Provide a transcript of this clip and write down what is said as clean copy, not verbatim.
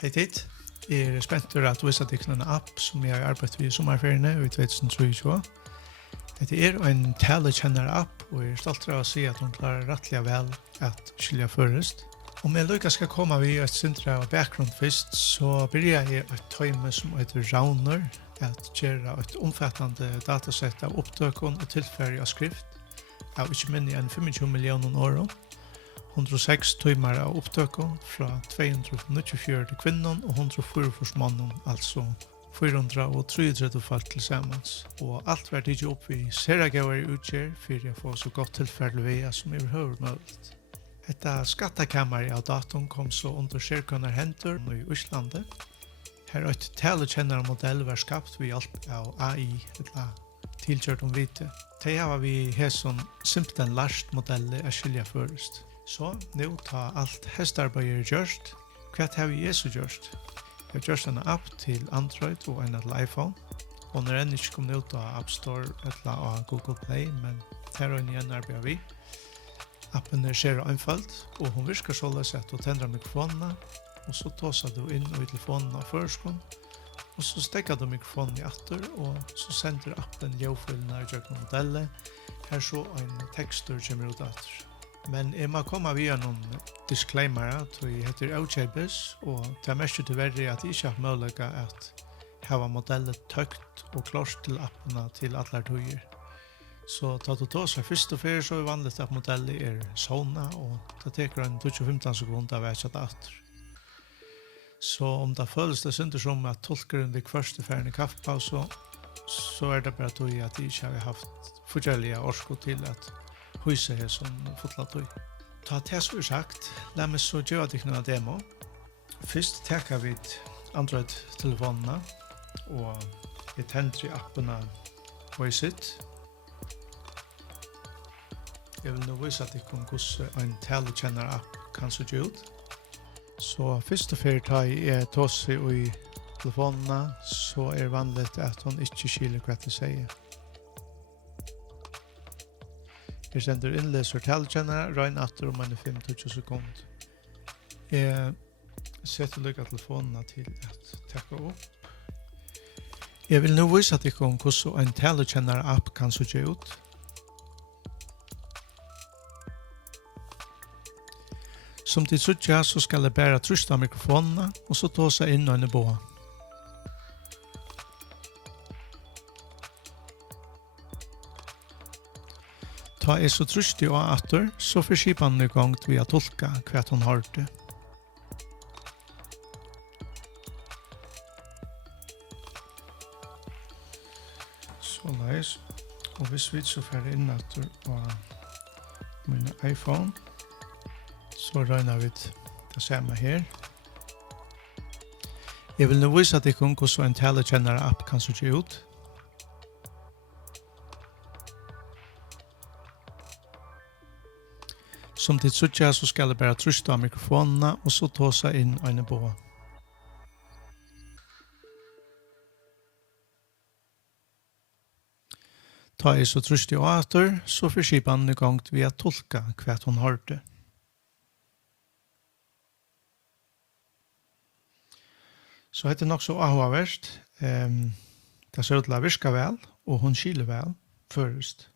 Hej tid. Jeg er spent til at vise deg en app som jeg har arbeidet ved i sommerferiene i 2023. Det er en talekjenner-app, og jeg er stolt av å si at hun klarer rettelig vel at skilja først. Om jeg lykkes skal komme ved et sindre av bakgrunn først, så begynner jeg et tøyme som heter Rauner, at gjøre et omfattende datasett av opptøkken og tilfære av skrift, av ikke minne enn 25 millioner år. 106 timer av opptøkken fra 294 kvinner og 144 mannen, altså 433 folk til sammen. Og alt var tidlig opp i Seragauer utgjør for å få så godt tilfelle ved som overhøver mulig. Dette skattekammeret av datoen kom så under skjerkunner henter i Østlandet. Her et talekjennermodell var skapt ved hjelp av AI, eller tilkjørt om vite. Det har vi her som simpelthen lært modellet er skilja først. Så nå tar alt hestarbeidet gjørst. Hva har vi så gjørst? Jeg har gjørst en app til Android og en til iPhone. Og når den ikke kommer ut av App Store eller av Google Play, men her og igjen arbeider vi. Appen er skjer og einfalt, og hun virker således at du tendrer mikrofonene, og så tåser du inn i telefonen av førskånd, og så stekker du mikrofonen i atter, og så sender appen ljøvfyllene i jøkken modellet. Her så en tekstur kommer ut atter. Men jeg må komme via noen disclaimer at jeg heter OJBIS, og det er mest til verre at jeg ikke har mulighet at hava modellet tøkt og klart til appene til alle tøyer. Så ta du ta seg først og fyrir, så er vanlig at modellet er sånne, og det teker en 25 sekunder av hver atter. Så om det føles det synder som at tolkeren vil først ferden i kaffepause, så er det bare tøy at jeg ikke har haft forskjellige orsko til at huset er som fotlatt tøy. Ta det som er sagt, la meg så gjøre deg noen demo. Først teker vi Android-telefonene, og jeg tender i appene Voiceit. Jeg vil nå vise deg hvordan en talekjenner-app kan se ut. Så først og fremst tar jeg tåse i telefonene, så er det vanlig at hun ikke skiller hva det sier. Jeg sender innleser talekjennere, regn etter om en 5-20 sekunder. Jeg setter lykka telefonene til at takke opp. Jeg vil nå vise deg hvordan en talekjenner-app kan se ut. Som til suttja så skal jeg bare trusta mikrofonene, og så ta seg inn og inn i båa. Ta jeg så trustig og atter, så forskiper han i gang til å tolka hva hun har det. Så leis. Og hvis vi så fer inn atter på min iPhone, så regner vi det samme her. Jeg vil nå vise deg hvordan en talekjenner-app kan se ut. Som til suttja så skal jeg bare trusta mikrofonene, og så ta seg inn en båa. Ta jeg så trustig og atter, så forskiper han i gang til å tolka hva hun har det. Så det er nok så avhåverst. Det ser ut til å virke vel, og hun skiller vel først.